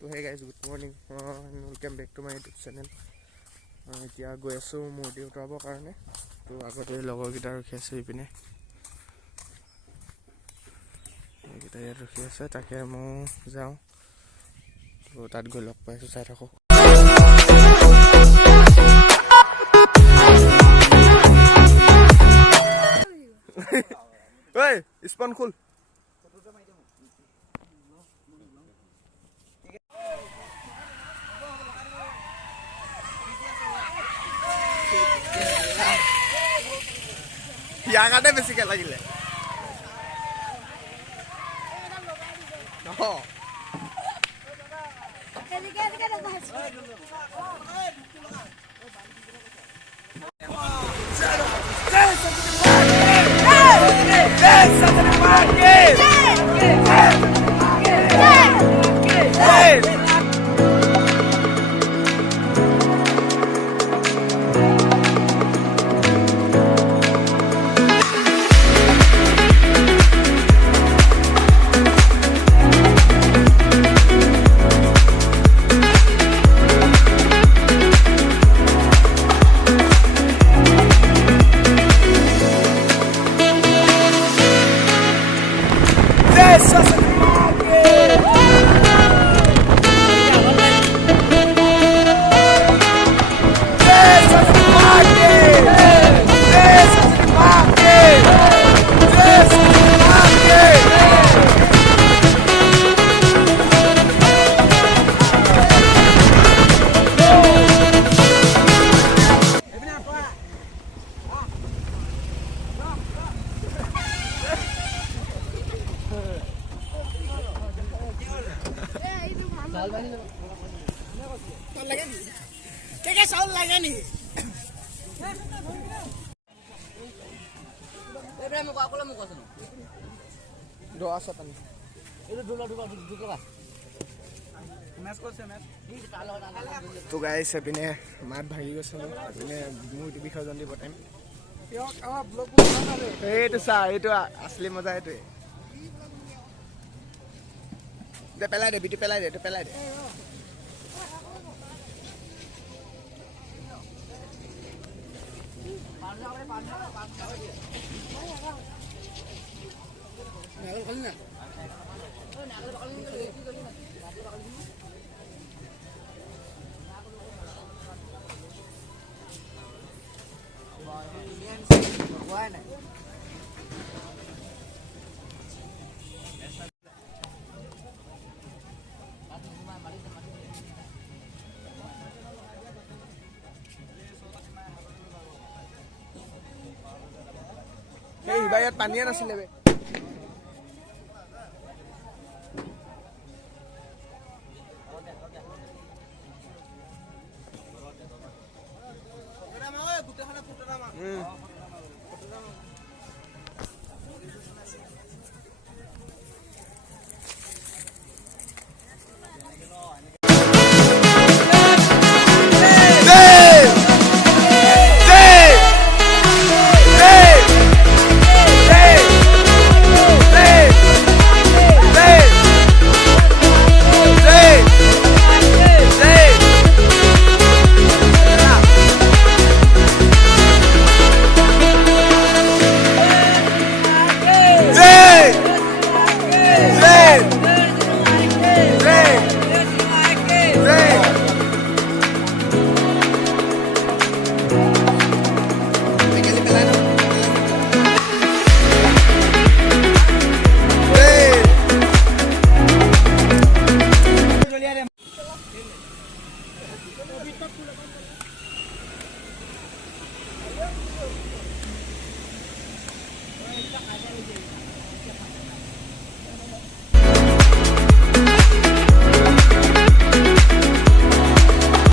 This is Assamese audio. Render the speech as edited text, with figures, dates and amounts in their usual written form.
তো hey guys good morning welcome back to my YouTube channel. এতিয়া গৈ আছোঁ মূৰ্তি উতৰাবৰ কাৰণে। তো আগতে লগৰকেইটা ৰখি আছে ইপিনে, এইকেইটা ইয়াত ৰখি আছে, তাকে মই যাওঁ। তো তাত গৈ লগ পাইছোঁ, চাই থাকক। ঐ স্পন খোল। ইয়াৰ কাৰণে বেছিকৈ লাগিলে। চাউল লাগে নেকি? তো গাইছ এপিনে মাত ভাগি গৈছে, এপিনে মূৰ্তি বিসৰ্জন দিব টাইম। এইটো চা, এইটো আছলি মজা। এইটোৱে পেলাই দে, বিটি পেলাই দে, এইটো পেলাই দে। এই ইবাৰ ইয়াত পানীয়ে নাছিলে বে।